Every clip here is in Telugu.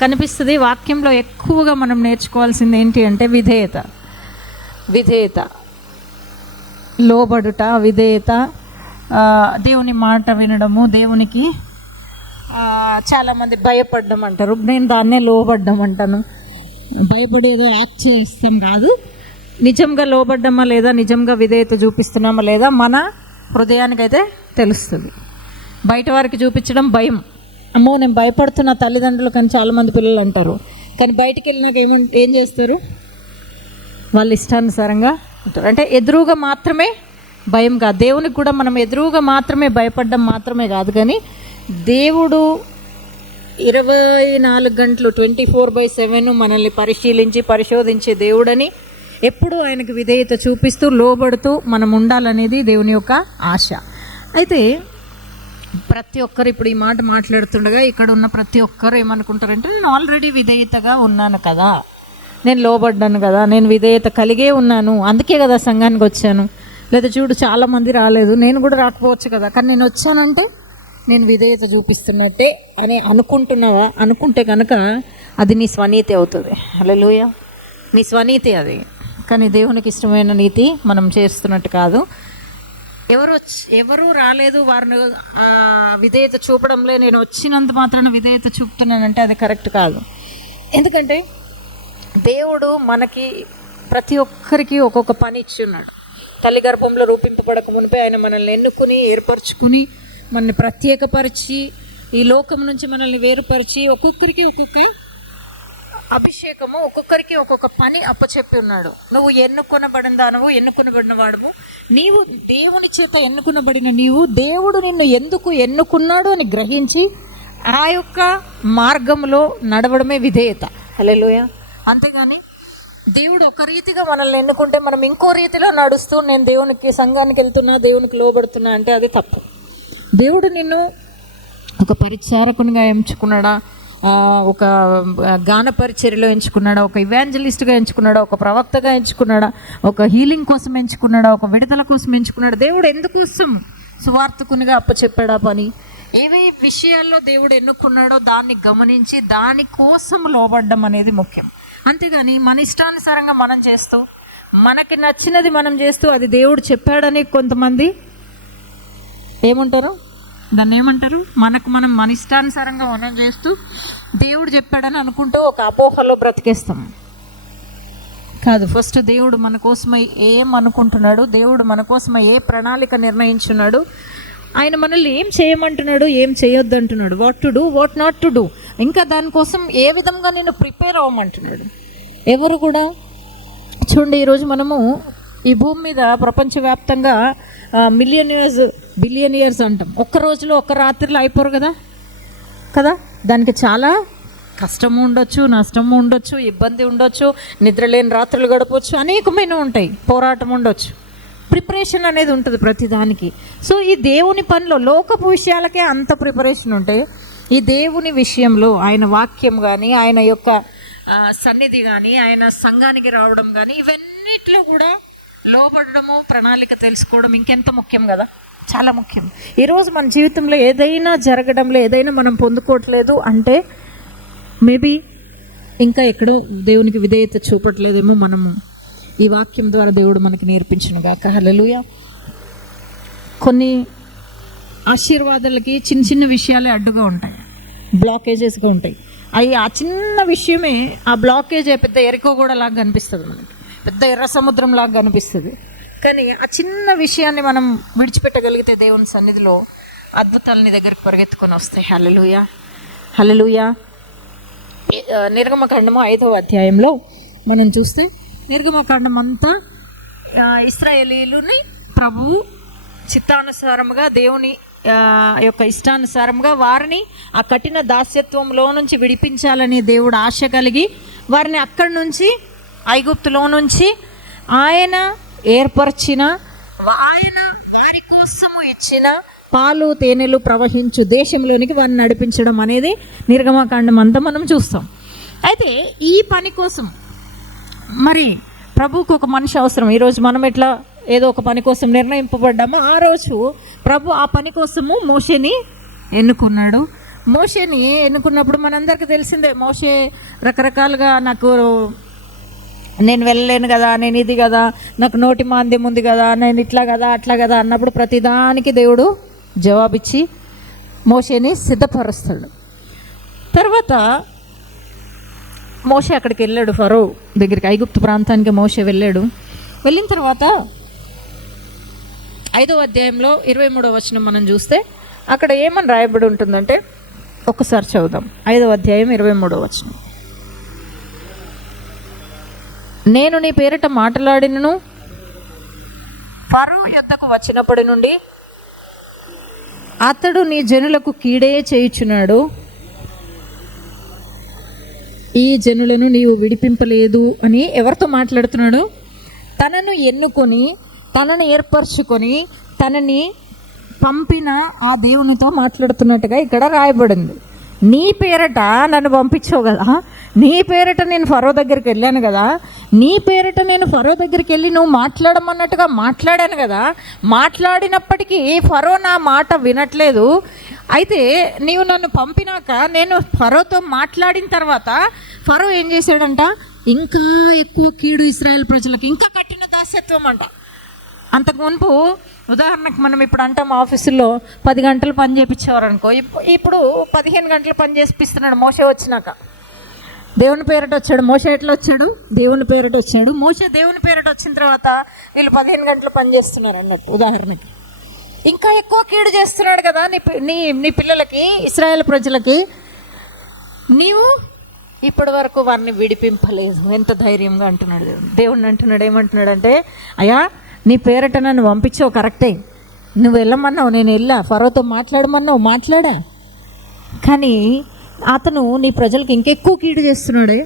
కనిపిస్తుంది. వాక్యంలో ఎక్కువగా మనం నేర్చుకోవాల్సింది ఏంటి అంటే విధేయత, లోబడుట, విధేయత, దేవుని మాట వినడము, దేవునికి చాలామంది భయపడ్డం అంటారు. నేను దాన్నే లోబడ్డం అంటాను. భయపడి ఏదో యాక్ట్ చేస్తాం కాదు, నిజంగా లోబడ్డమా లేదా, నిజంగా విధేయత చూపిస్తున్నామా లేదా మన హృదయానికైతే తెలుస్తుంది. బయట వారికి చూపించడం భయం, అమ్మో నేను భయపడుతున్న తల్లిదండ్రులు కానీ చాలామంది పిల్లలు అంటారు. కానీ బయటికి వెళ్ళినాక ఏం చేస్తారు, వాళ్ళ ఇష్టానుసారంగా ఉంటారు. అంటే ఎదురుగా మాత్రమే భయం కాదు, దేవునికి కూడా మనం ఎదురుగా మాత్రమే భయపడడం మాత్రమే కాదు, కానీ దేవుడు 24 గంటలు 24/7 మనల్ని పరిశోధించే దేవుడని, ఎప్పుడూ ఆయనకు విధేయత చూపిస్తూ లోబడుతూ మనం ఉండాలనేది దేవుని యొక్క ఆశ. అయితే ప్రతి ఒక్కరు ఇప్పుడు ఈ మాట మాట్లాడుతుండగా ఇక్కడ ఉన్న ప్రతి ఒక్కరు ఏమనుకుంటారంటే, నేను ఆల్రెడీ విధేయతగా ఉన్నాను కదా, నేను లోబడ్డాను కదా, నేను విధేయత కలిగే ఉన్నాను, అందుకే కదా సంఘానికి వచ్చాను. లేదా చూడు చాలామంది రాలేదు, నేను కూడా రాకపోవచ్చు కదా, కానీ నేను వచ్చానంటే నేను విధేయత చూపిస్తున్నట్టే అని అనుకుంటున్నావా? అనుకుంటే కనుక అది నీ స్వనీతి అవుతుంది. హల్లెలూయా, నీ స్వనీతి అది. కానీ దేవునికి ఇష్టమైన నీతి మనం చేస్తున్నట్టు కాదు. ఎవరు రాలేదు, వారిని విధేయత చూపడంలో నేను వచ్చినంత మాత్రాన విధేయత చూపుతున్నానంటే అది కరెక్ట్ కాదు. ఎందుకంటే దేవుడు మనకి ప్రతి ఒక్కరికి ఒక్కొక్క పని ఇచ్చి ఉన్నాడు. తల్లి గర్భంలో రూపింపబడక మునిపే ఆయన మనల్ని ఎన్నుకుని ఏర్పరచుకుని మనల్ని ప్రత్యేకపరిచి ఈ లోకం నుంచి మనల్ని వేరుపరిచి ఒక్కొక్కరికి ఒక్కొక్క అభిషేకము, ఒక్కొక్కరికి ఒక్కొక్క పని అప్పచెప్పి ఉన్నాడు. నువ్వు ఎన్నుకొనబడిన వాడువు, నీవు దేవుని చేత ఎన్నుకునబడిన నీవు, దేవుడు నిన్ను ఎందుకు ఎన్నుకున్నాడు అని గ్రహించి ఆ యొక్క మార్గంలో నడవడమే విధేయత. హల్లెలూయా. అంతేగాని దేవుడు ఒక రీతిగా మనల్ని ఎన్నుకుంటే మనం ఇంకో రీతిలో నడుస్తూ నేను దేవునికి సంఘానికి వెళ్తున్నా, దేవునికి లోబడుతున్నా అంటే అది తప్పు. దేవుడు నిన్ను ఒక పరిచారకునిగా ఎంచుకున్నాడా, ఒక గాన పరిచర్యలో ఎంచుకున్నాడా, ఒక ఇవాంజలిస్ట్గా ఎంచుకున్నాడా, ఒక ప్రవక్తగా ఎంచుకున్నాడా, ఒక హీలింగ్ కోసం ఎంచుకున్నాడా, ఒక విడుదల కోసం ఎంచుకున్నాడా, దేవుడు ఎందుకోసం సువార్తకునిగా అప్పచెప్పాడా పని, ఏవే విషయాల్లో దేవుడు ఎన్నుకున్నాడో దాన్ని గమనించి దానికోసం లోబడ్డం అనేది ముఖ్యం. అంతేగాని మన ఇష్టానుసారంగా మనం చేస్తూ, మనకి నచ్చినది మనం చేస్తూ, అది దేవుడు చెప్పాడని కొంతమంది దాన్ని ఏమంటారు, మనం మన ఇష్టానుసారంగా మనం చేస్తూ దేవుడు చెప్పాడని అనుకుంటూ ఒక అపోహలో బ్రతికేస్తాం. కాదు, ఫస్ట్ దేవుడు మన కోసమై ఏం అనుకుంటున్నాడు, దేవుడు మన కోసమై ఏ ప్రణాళిక నిర్ణయించున్నాడు, ఆయన మనల్ని ఏం చేయమంటున్నాడు, ఏం చేయొద్దు అంటున్నాడు, what to do, what not to do, ఇంకా దానికోసం ఏ విధంగా నేను ప్రిపేర్ అవ్వమంటున్నాడు. ఎవరు కూడా చూడండి, ఈరోజు మనము ఈ భూమి మీద ప్రపంచవ్యాప్తంగా బిలియనియర్స్ అంటాం. ఒక్క రోజులో ఒక్క రాత్రిలో అయిపోరు కదా. దానికి చాలా కష్టము ఉండొచ్చు, నష్టము ఉండొచ్చు, ఇబ్బంది ఉండొచ్చు, నిద్రలేని రాత్రులు గడపవచ్చు, అనేకమైన ఉంటాయి, పోరాటం ఉండొచ్చు, ప్రిపరేషన్ అనేది ఉంటుంది ప్రతిదానికి. సో ఈ దేవుని పనిలో లోకపు విషయాలకే అంత ప్రిపరేషన్ ఉంటే, ఈ దేవుని విషయంలో ఆయన వాక్యం కానీ, ఆయన యొక్క సన్నిధి కానీ, ఆయన సంఘానికి రావడం కానీ, ఇవన్నిట్లో కూడా లోబడము, ప్రణాళిక తెలుసుకోవడం ఇంకెంత ముఖ్యం కదా, చాలా ముఖ్యం. ఈరోజు మన జీవితంలో ఏదైనా జరగడంలో, ఏదైనా మనం పొందుకోవట్లేదు అంటే మేబీ ఇంకా ఎక్కడో దేవునికి విధేయత చూపట్లేదేమో. మనము ఈ వాక్యం ద్వారా దేవుడు మనకి నేర్పించును గాక. హల్లెలూయా. కొన్ని ఆశీర్వాదాలకి చిన్న చిన్న విషయాలే అడ్డుగా ఉంటాయి, బ్లాకేజెస్గా ఉంటాయి. అవి ఆ చిన్న విషయమే ఆ బ్లాకేజ్ పెద్ద ఎరికో కూడా లాగా కనిపిస్తుంది, మనకి పెద్ద ఎర్ర సముద్రం లాగా కనిపిస్తుంది. కానీ ఆ చిన్న విషయాన్ని మనం విడిచిపెట్టగలిగితే దేవుని సన్నిధిలో అద్భుతాలని దగ్గరికి పరిగెత్తుకొని వస్తాయి. హల్లెలూయా, హల్లెలూయా. నిర్గమకాండము 5వ అధ్యాయంలో మనం చూస్తే, నిర్గమకాండం అంతా ఇశ్రాయేలీయులని ప్రభువు చిత్తానుసారముగా, దేవుని యొక్క ఇష్టానుసారంగా వారిని ఆ కఠిన దాస్యత్వంలో నుంచి విడిపించాలని దేవుడు ఆశ కలిగి వారిని అక్కడి నుంచి, ఐగుప్తులో నుంచి ఆయన ఏర్పరిచిన, ఆయన వారి కోసము ఇచ్చిన పాలు తేనెలు ప్రవహించు దేశంలోనికి వారిని నడిపించడం అనేది నిర్గమకాండం అంతా మనం చూస్తాం. అయితే ఈ పని కోసం మరి ప్రభువుకు ఒక మనిషి అవసరం. ఈరోజు మనం ఎట్లా ఏదో ఒక పని కోసం నిర్ణయింపబడ్డామో, ఆ రోజు ప్రభు ఆ పని కోసము మోషేని ఎన్నుకున్నాడు. మోషేని ఎన్నుకున్నప్పుడు మనందరికీ తెలిసిందే, మోషే రకరకాలుగా నేను వెళ్ళలేను కదా, నేను ఇది కదా, నాకు నోటి మాంద్యం ఉంది కదా, నేను ఇట్లా కదా అట్లా కదా అన్నప్పుడు ప్రతిదానికి దేవుడు జవాబిచ్చి మోషేని సిద్ధపరుస్తాడు. తర్వాత మోషే అక్కడికి వెళ్ళాడు, ఫరో దగ్గరికి, ఐగుప్తు ప్రాంతానికి మోషే వెళ్ళాడు. వెళ్ళిన తర్వాత 5వ అధ్యాయంలో 23వ వచనం మనం చూస్తే అక్కడ ఏమని రాయబడి ఉంటుందంటే, ఒక్కసారి చదువుదాం. 5వ అధ్యాయం 23వ వచనం. నేను నీ పేరిట మాట్లాడినను ఫరో యొద్దకు వచ్చినప్పటి నుండి అతడు నీ జనులకు కీడే చేయుచున్నాడు, ఈ జనులను నీవు విడిపింపలేదు అని ఎవరితో మాట్లాడుతున్నాడు? తనను ఎన్నుకొని, తనను ఏర్పరచుకొని, తనని పంపిన ఆ దేవునితో మాట్లాడుతున్నట్టుగా ఇక్కడ రాయబడింది. నీ పేరట నన్ను పంపించావు కదా, నీ పేరట నేను ఫరో దగ్గరికి వెళ్ళాను కదా, నీ పేరట నేను ఫరో దగ్గరికి వెళ్ళి నువ్వు మాట్లాడమన్నట్టుగా మాట్లాడాను కదా, మాట్లాడినప్పటికీ ఫరో నా మాట వినట్లేదు. అయితే నీవు నన్ను పంపినాక నేను ఫరోతో మాట్లాడిన తర్వాత ఫరో ఏం చేశాడంట? ఇంకా ఎక్కువ కీడు ఇశ్రాయేల్ ప్రజలకు, ఇంకా కఠిన దాస్యత్వం అంట. అంతకు మునుపు ఉదాహరణకు మనం ఇప్పుడు అంటాం ఆఫీసుల్లో 10 గంటలు పని చేయించేవారు అనుకో, ఇప్పుడు 15 గంటలు పని చేపిస్తున్నాడు మోషే వచ్చినాక. దేవుని పేరట వచ్చాడు మోషే. ఎట్లా వచ్చాడు? దేవుని పేరట వచ్చాడు మోషే. దేవుని పేరట వచ్చిన తర్వాత వీళ్ళు 15 గంటలు పని చేస్తున్నారు అన్నట్టు. ఉదాహరణకి ఇంకా ఎక్కువ కీడు చేస్తున్నాడు కదా నీ పిల్లలకి, ఇశ్రాయేల్ ప్రజలకి. నీవు ఇప్పటి వరకు వారిని విడిపింపలేదు. ఎంత ధైర్యంగా అంటున్నాడు దేవుడిని. అంటున్నాడు ఏమంటున్నాడంటే, అయ్యా నీ పేరట నన్ను పంపించావు కరెక్టే, నువ్వు వెళ్ళమన్నావు, నేను వెళ్ళా, ఫరోతో మాట్లాడమన్నావు, మాట్లాడా, కానీ అతను నీ ప్రజలకు ఇంకెక్కువ కీడు చేస్తున్నాడే.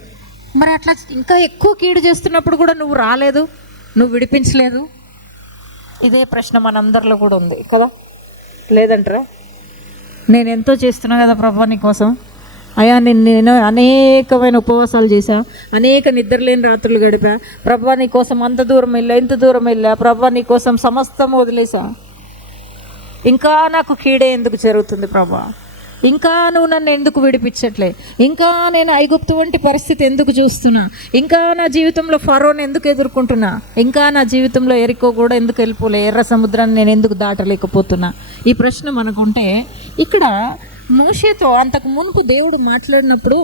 మరి అట్లా ఇంకా ఎక్కువ కీడు చేస్తున్నప్పుడు కూడా నువ్వు రాలేదు, నువ్వు విడిపించలేదు. ఇదే ప్రశ్న మనందరిలో కూడా ఉంది కదా, లేదంటారా? నేను ఎంతో చేస్తున్నా కదా ప్రభా నీ కోసం, అయ్యా నేను అనేకమైన ఉపవాసాలు చేశా, అనేక నిద్రలేని రాత్రులు గడిపా ప్రభా నీ కోసం, అంత దూరం వెళ్ళా, ఇంత దూరం వెళ్ళా ప్రభా నీ కోసం, సమస్తం వదిలేసా, ఇంకా నాకు కీడే ఎందుకు జరుగుతుంది ప్రభా, ఇంకా నువ్వు నన్ను ఎందుకు విడిపించట్లే, ఇంకా నేను ఐగుప్తు వంటి పరిస్థితి ఎందుకు చూస్తున్నా, ఇంకా నా జీవితంలో ఫరోని ఎందుకు ఎదుర్కొంటున్నా, ఇంకా నా జీవితంలో ఎరికో కూడా ఎందుకు వెళ్ళిపోలే, ఎర్ర సముద్రాన్ని నేను ఎందుకు దాటలేకపోతున్నా. ఈ ప్రశ్న మనకుంటే ఇక్కడ మోషేతో అంతకు మునుపు దేవుడు మాట్లాడినప్పుడు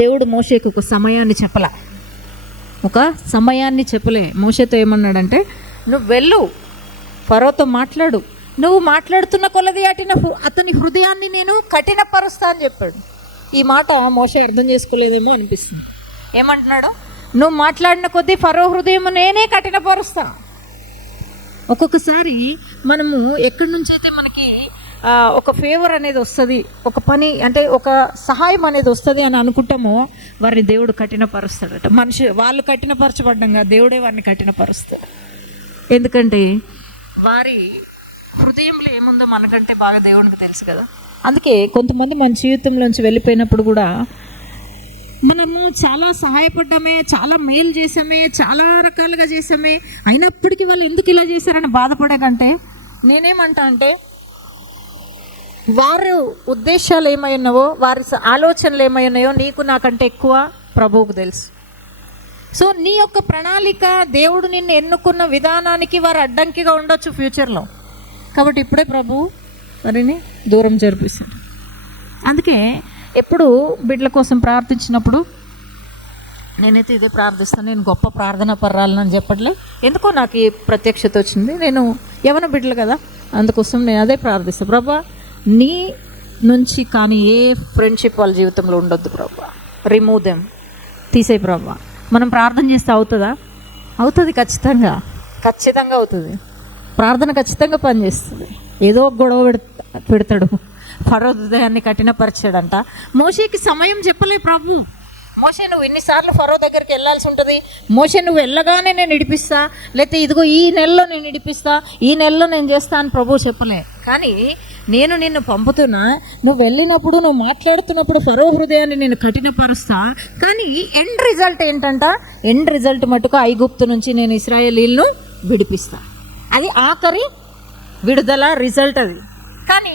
దేవుడు మోషేకు ఒక సమయాన్ని చెప్పలే. మోషేతో ఏమన్నాడంటే, నువ్వు వెళ్ళు, ఫరోతో మాట్లాడు, నువ్వు మాట్లాడుతున్న కొలది అతని హృదయాన్ని నేను కఠినపరుస్తా అని చెప్పాడు. ఈ మాట మోషే అర్థం చేసుకోలేదేమో అనిపిస్తుంది. ఏమంటున్నాడు? నువ్వు మాట్లాడిన కొద్దీ ఫరో హృదయం నేనే కఠినపరుస్తా. ఒక్కొక్కసారి మనము ఎక్కడి నుంచి అయితే మనకి ఒక ఫేవర్ అనేది వస్తుంది, ఒక పని అంటే ఒక సహాయం అనేది వస్తుంది అని అనుకుంటామో వారిని దేవుడు కఠినపరుస్తాడట. వాళ్ళు కఠినపరచబడ్డంగా దేవుడే వారిని కఠినపరుస్తాడు. ఎందుకంటే వారి హృదయంలో ఏముందో మనకంటే బాగా దేవునికి తెలుసు కదా. అందుకే కొంతమంది మన జీవితంలోంచి వెళ్ళిపోయినప్పుడు కూడా మనము చాలా సహాయపడ్డామే, చాలా మేలు చేసామే, చాలా రకాలుగా చేసామే, అయినప్పటికీ వాళ్ళు ఎందుకు ఇలా చేశారని బాధపడే కంటే నేనేమంటా అంటే, వారి ఉద్దేశాలు ఏమై ఉన్నావో, వారి ఆలోచనలు ఏమై ఉన్నాయో నీకు నాకంటే ఎక్కువ ప్రభువుకు తెలుసు. సో నీ యొక్క ప్రణాళిక, దేవుడు నిన్ను ఎన్నుకున్న విధానానికి వారు అడ్డంకిగా ఉండొచ్చు ఫ్యూచర్లో. కాబట్టి ఇప్పుడే ప్రభు వారిని దూరం జరిపిస్తాడు. అందుకే ఎప్పుడు బిడ్డల కోసం ప్రార్థించినప్పుడు నేనైతే ఇదే ప్రార్థిస్తాను. నేను గొప్ప ప్రార్థన పర్రాలని చెప్పట్లే, ఎందుకో నాకు ఈ ప్రత్యక్షత వచ్చింది. నేను యవన బిడ్డలు కదా, అందుకోసం నేను అదే ప్రార్థిస్తాను. ప్రభా నీ నుంచి కానీ ఏ ఫ్రెండ్షిప్ వాళ్ళ జీవితంలో ఉండొద్దు ప్రభా, రిమూవ్ దెమ్, తీసేయి ప్రభా. మనం ప్రార్థన చేస్తే అవుతుందా? అవుతుంది, ఖచ్చితంగా అవుతుంది. ప్రార్థన ఖచ్చితంగా పనిచేస్తుంది. ఏదో ఒక గొడవ పెడతాడు, ఫరో హృదయాన్ని కఠినపరిచాడంట. మోషేకి సమయం చెప్పలే ప్రభు. మోషే నువ్వు ఎన్నిసార్లు ఫరో దగ్గరికి వెళ్ళాల్సి ఉంటుంది, మోషే నువ్వు వెళ్ళగానే నేను ఇడిపిస్తా, లేకపోతే ఇదిగో ఈ నెలలో నేను ఇడిపిస్తా, ఈ నెలలో నేను చేస్తా అని ప్రభు చెప్పలే. కానీ నేను నిన్ను పంపుతున్నా, నువ్వు వెళ్ళినప్పుడు, నువ్వు మాట్లాడుతున్నప్పుడు ఫరో హృదయాన్ని నేను కఠినపరుస్తా. కానీ ఎండ్ రిజల్ట్ ఏంటంట? ఎండ్ రిజల్ట్ మటుకు ఐగుప్తు నుంచి నేను ఇశ్రాయేలీలను విడిపిస్తా. అది ఆఖరి విడుదల రిజల్ట్. అది కానీ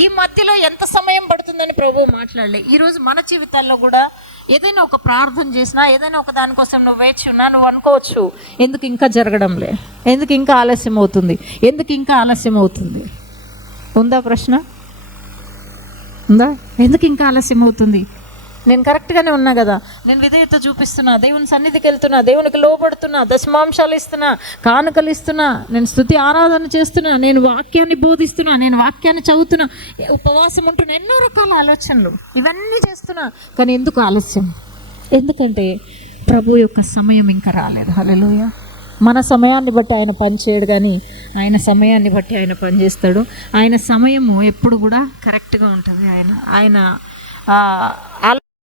ఈ మధ్యలో ఎంత సమయం పడుతుందని ప్రభువు మాట్లాడలే. ఈరోజు మన జీవితాల్లో కూడా ఏదైనా ఒక ప్రార్థన చేసినా, ఏదైనా ఒక దానికోసం నువ్వు వేచి ఉన్నా, నువ్వు అనుకోవచ్చు, ఎందుకు ఇంకా జరగడంలే, ఎందుకు ఇంకా ఆలస్యం అవుతుంది, ఎందుకు ఇంకా ఆలస్యం అవుతుంది. ఉందా ప్రశ్న? ఉందా? ఎందుకు ఇంకా ఆలస్యం అవుతుంది? నేను కరెక్ట్గానే ఉన్నా కదా, నేను విధేయత చూపిస్తున్నా, దేవుని సన్నిధికి వెళ్తున్నా, దేవునికి లోబడుతున్నా, దశమాంశాలు ఇస్తున్నా, కానుకలు ఇస్తున్నా, నేను స్తుతి ఆరాధన చేస్తున్నా, నేను వాక్యాన్ని బోధిస్తున్నా, నేను వాక్యాన్ని చదువుతున్నా, ఉపవాసం ఉంటున్నా, ఎన్నో రకాల ఆలోచనలు ఇవన్నీ చేస్తున్నా. కానీ ఎందుకు ఆలస్యం? ఎందుకంటే ప్రభు యొక్క సమయం ఇంకా రాలేదు. హల్లెలూయా. మన సమయాన్ని బట్టి ఆయన పని చేయడు, కానీ ఆయన సమయాన్ని బట్టి ఆయన పని చేస్తాడు. ఆయన సమయము ఎప్పుడు కూడా కరెక్ట్గా ఉంటుంది. ఆయన